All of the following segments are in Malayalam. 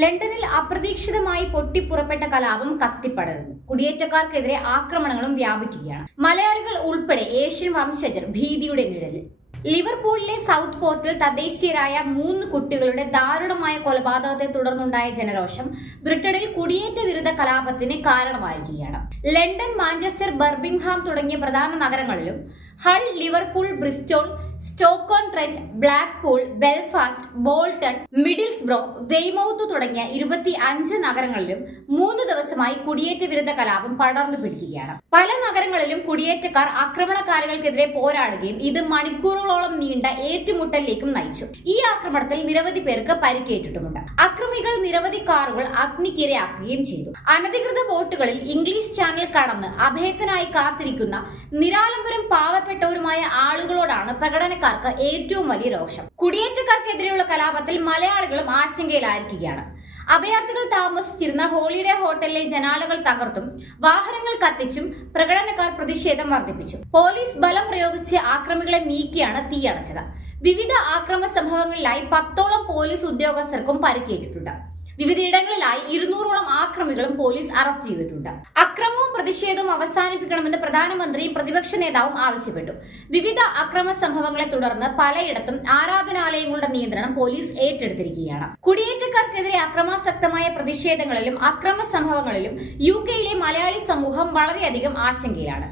ലണ്ടനിൽ അപ്രതീക്ഷിതമായി പൊട്ടിപ്പുറപ്പെട്ട കലാപം കത്തിപ്പടരുന്നു. കുടിയേറ്റക്കാർക്കെതിരെ ആക്രമണങ്ങളും വ്യാപിക്കുകയാണ്. മലയാളികൾ ഉൾപ്പെടെ ഏഷ്യൻ വംശജർ ഭീതിയുടെ നിഴലിൽ. ലിവർപൂളിലെ സൗത്ത് പോർട്ടിൽ തദ്ദേശീയരായ മൂന്ന് കുട്ടികളുടെ ദാരുണമായ കൊലപാതകത്തെ തുടർന്നുണ്ടായ ജനരോഷം ബ്രിട്ടനിൽ കുടിയേറ്റ വിരുദ്ധ കലാപത്തിന് കാരണമായിരിക്കുകയാണ്. ലണ്ടൻ മാഞ്ചസ്റ്റർ ബർബിംഗ്ഹാം തുടങ്ങിയ പ്രധാന നഗരങ്ങളിലും Hull Liverpool Bristol Stoke on Trent Blackpool Belfast Bolton Middlesbrough Weymouth തുടങ്ങിയ ഇരുപത്തി അഞ്ച് നഗരങ്ങളിലും മൂന്ന് ദിവസമായി കുടിയേറ്റ വിരുദ്ധ കലാപം പടർന്നു പിടിക്കുകയാണ്. പല നഗരങ്ങളിലും കുടിയേറ്റക്കാർ ആക്രമണകാരികൾക്കെതിരെ പോരാടുകയും ഇത് മണിക്കൂറുകളോളം നീണ്ട ഏറ്റുമുട്ടലിലേക്കും നയിച്ചു. ഈ ആക്രമണത്തിൽ നിരവധി പേർക്ക് പരിക്കേറ്റിട്ടുമുണ്ട്. അക്രമികൾ നിരവധി കാറുകൾ അഗ്നിക്കിരയാക്കുകയും ചെയ്തു. അനധികൃത ബോട്ടുകളിൽ ഇംഗ്ലീഷ് ചാനൽ കടന്ന് അഭയത്തിനായി കാത്തിരിക്കുന്ന നിരാലംബരം പാവപ്പെട്ടവരുമായ ആളുകളോടാണ് പ്രകടനക്കാർക്ക് ഏറ്റവും വലിയ രോഷം. കുടിയേറ്റക്കാർക്കെതിരെയുള്ള കലാപത്തിൽ മലയാളികളും ആശങ്കയിലായിരിക്കുകയാണ്. അഭയാർത്ഥികൾ താമസിച്ചിരുന്ന ഹോളിഡേ ഹോട്ടലിലെ ജനാലകൾ തകർത്തും വാഹനങ്ങൾ കത്തിച്ചും പ്രകടനക്കാർ പ്രതിഷേധം വർദ്ധിപ്പിച്ചു. പോലീസ് ബലം പ്രയോഗിച്ച് ആക്രമികളെ നീക്കിയാണ് തീയണച്ചത്. വിവിധ ആക്രമ സംഭവങ്ങളിലായി പത്തോളം പോലീസ് ഉദ്യോഗസ്ഥർക്കും പരിക്കേറ്റിട്ടുണ്ട്. വിവിധയിടങ്ങളിലായി ഇരുന്നൂറോളം ആക്രമികളും പോലീസ് അറസ്റ്റ് ചെയ്തിട്ടുണ്ട്. അക്രമവും പ്രതിഷേധവും അവസാനിപ്പിക്കണമെന്ന് പ്രധാനമന്ത്രിയും പ്രതിപക്ഷ നേതാവും ആവശ്യപ്പെട്ടു. വിവിധ അക്രമ സംഭവങ്ങളെ തുടർന്ന് പലയിടത്തും ആരാധനാലയങ്ങളുടെ നിയന്ത്രണം പോലീസ് ഏറ്റെടുത്തിരിക്കുകയാണ്. കുടിയേറ്റക്കാർക്കെതിരെ അക്രമാസക്തമായ പ്രതിഷേധങ്ങളിലും അക്രമ സംഭവങ്ങളിലും യു കെയിലെ മലയാളി സമൂഹം വളരെയധികം ആശങ്കയിലാണ്.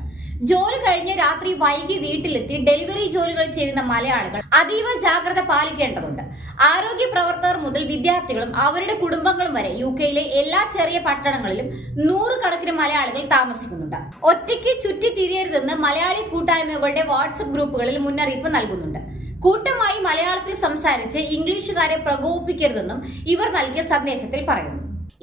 ജോലി കഴിഞ്ഞ് രാത്രി വൈകി വീട്ടിലെത്തി ഡെലിവറി ജോലികൾ ചെയ്യുന്ന മലയാളികൾ അതീവ ജാഗ്രത പാലിക്കേണ്ടതുണ്ട്. ആരോഗ്യ പ്രവർത്തകർ മുതൽ വിദ്യാർത്ഥികളും അവരുടെ കുടുംബങ്ങളും വരെ യു കെയിലെ എല്ലാ ചെറിയ പട്ടണങ്ങളിലും നൂറുകണക്കിന് മലയാളികൾ താമസിക്കുന്നുണ്ട്. ഒറ്റയ്ക്ക് ചുറ്റി തിരിയരുതെന്ന് മലയാളി കൂട്ടായ്മകളുടെ വാട്സപ്പ് ഗ്രൂപ്പുകളിൽ മുന്നറിയിപ്പ് നൽകുന്നുണ്ട്. കൂട്ടമായി മലയാളത്തിൽ സംസാരിച്ച് ഇംഗ്ലീഷുകാരെ പ്രകോപിപ്പിക്കരുതെന്നും ഇവർ നൽകിയ സന്ദേശത്തിൽ പറയുന്നു.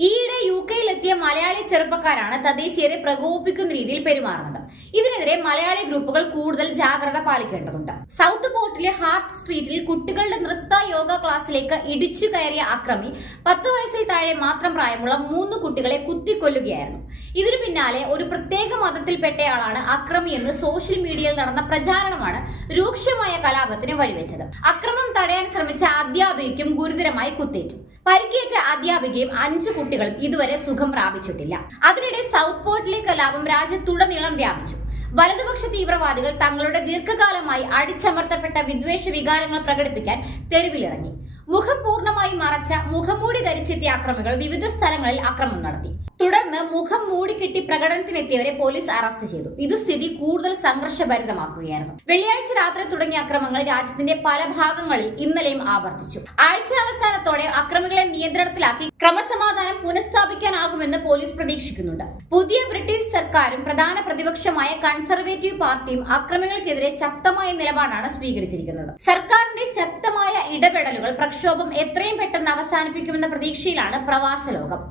ഈയിടെ യു കെയിലെത്തിയ മലയാളി ചെറുപ്പക്കാരാണ് തദ്ദേശീയരെ പ്രകോപിപ്പിക്കുന്ന രീതിയിൽ പെരുമാറുന്നത്. ഇതിനെതിരെ മലയാളി ഗ്രൂപ്പുകൾ കൂടുതൽ ജാഗ്രത പാലിക്കേണ്ടതുണ്ട്. സൗത്ത് പോർട്ടിലെ ഹാർട്ട് സ്ട്രീറ്റിൽ കുട്ടികളുടെ നൃത്ത യോഗ ക്ലാസ്സിലേക്ക് ഇടിച്ചു കയറിയ അക്രമി പത്ത് വയസ്സിൽ താഴെ മാത്രം പ്രായമുള്ള മൂന്ന് കുട്ടികളെ കുത്തിക്കൊല്ലുകയായിരുന്നു. ഇതിനു പിന്നാലെ ഒരു പ്രത്യേക മതത്തിൽപ്പെട്ടയാളാണ് അക്രമി എന്ന് സോഷ്യൽ മീഡിയയിൽ നടന്ന പ്രചാരണമാണ് രൂക്ഷമായ കലാപത്തിന് വഴിവെച്ചത്. അക്രമം തടയാൻ ശ്രമിച്ച അധ്യാപികയ്ക്കും ഗുരുതരമായി കുത്തേറ്റു. പരിക്കേറ്റ അധ്യാപികയും അഞ്ചു കുട്ടികളും ഇതുവരെ സുഖം പ്രാപിച്ചിട്ടില്ല. അതിനിടെ സൗത്ത് പോർട്ടിലെ കലാപം രാജ്യത്തുടനീളം വ്യാപിച്ചു. വലതുപക്ഷ തീവ്രവാദികൾ തങ്ങളുടെ ദീർഘകാലമായി അടിച്ചമർത്തപ്പെട്ട വിദ്വേഷ വികാരങ്ങൾ പ്രകടിപ്പിക്കാൻ തെരുവിലിറങ്ങി. മുഖം പൂർണമായി മറച്ച മുഖംമൂടി ധരിച്ചെത്തിയ അക്രമികൾ വിവിധ സ്ഥലങ്ങളിൽ അക്രമം നടത്തി. തുടർന്ന് മുഖം മൂടിക്കെട്ടി പ്രകടനത്തിനെത്തിയവരെ പോലീസ് അറസ്റ്റ് ചെയ്തു. ഇത് സ്ഥിതി കൂടുതൽ സംഘർഷഭരിതമാക്കുകയായിരുന്നു. വെള്ളിയാഴ്ച രാത്രി തുടങ്ങിയ അക്രമങ്ങൾ രാജ്യത്തിന്റെ പല ഭാഗങ്ങളിൽ ഇന്നലെയും ആവർത്തിച്ചു. ആഴ്ച അവസാനത്തോടെ അക്രമികളെ നിയന്ത്രണത്തിലാക്കി ക്രമസമാധാനം പുനഃസ്ഥാപിക്കാനാകുമെന്ന് പോലീസ് പ്രതീക്ഷിക്കുന്നുണ്ട്. പുതിയ ബ്രിട്ടീഷ് സർക്കാരും പ്രധാന പ്രതിപക്ഷമായ കൺസർവേറ്റീവ് പാർട്ടിയും അക്രമികൾക്കെതിരെ ശക്തമായ നിലപാടാണ് സ്വീകരിച്ചിരിക്കുന്നത്. സർക്കാരിന്റെ ശക്തമായ ഇടപെടലുകൾ പ്രക്ഷോഭം എത്രയും പെട്ടെന്ന് അവസാനിപ്പിക്കുമെന്ന പ്രതീക്ഷയിലാണ് പ്രവാസ ലോകം.